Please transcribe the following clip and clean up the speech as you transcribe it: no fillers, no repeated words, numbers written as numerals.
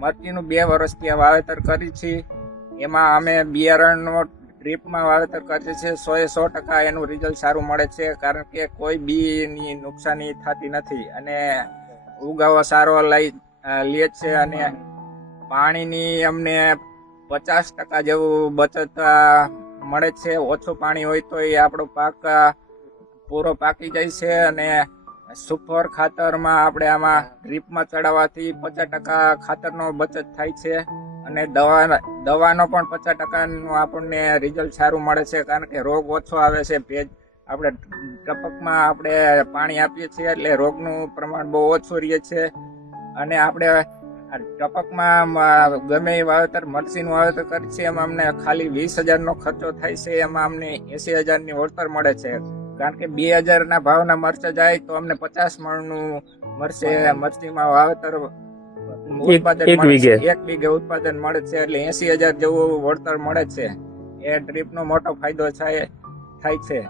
મરચીનું 2 વર્ષથી વાવેતર કરી છે. એમાં અમે બિયારણનો ડ્રીપમાં વાવેતર કરીએ છીએ. 100% એનું રિઝલ્ટ સારું મળે છે, કારણ કે કોઈ બીની નુકસાની થતી નથી અને ઉગાવો સારો લે છે. અને પાણીની અમને 50% જેવું બચત મળે છે. ઓછું પાણી હોય તો એ આપણો પાક પૂરો પાકી જાય છે. અને સુપર ખાતરમાં આપણે આમાં ડ્રીપમાં ચડાવવાથી 50% ખાતરનો બચત થાય છે. અને દવાનો પણ 50% આપણને રિઝલ્ટ સારું મળે છે, કારણ કે રોગ ઓછો આવે છે. ભેજ આપણે ટપકમાં આપણે પાણી આપીએ છીએ એટલે રોગનું પ્રમાણ બહુ ઓછું રહે છે. અને આપણે ટપકમાં ગમે એ વાવેતર મરચીનું વાવેતર કરીએ છીએ એમાં અમને ખાલી 20,000નો ખર્ચો થાય છે. એમાં અમને 80,000ની વળતર મળે છે, કારણ કે 2,000ના ભાવના મરચા જાય તો અમને 50 મણનું મરચીમાં વાવેતર ઉત્પાદન મળે છે. 1 વીઘે ઉત્પાદન મળે છે, એટલે 80,000 જેવું વળતર મળે છે. એ ડ્રીપનો મોટો ફાયદો થાય છે.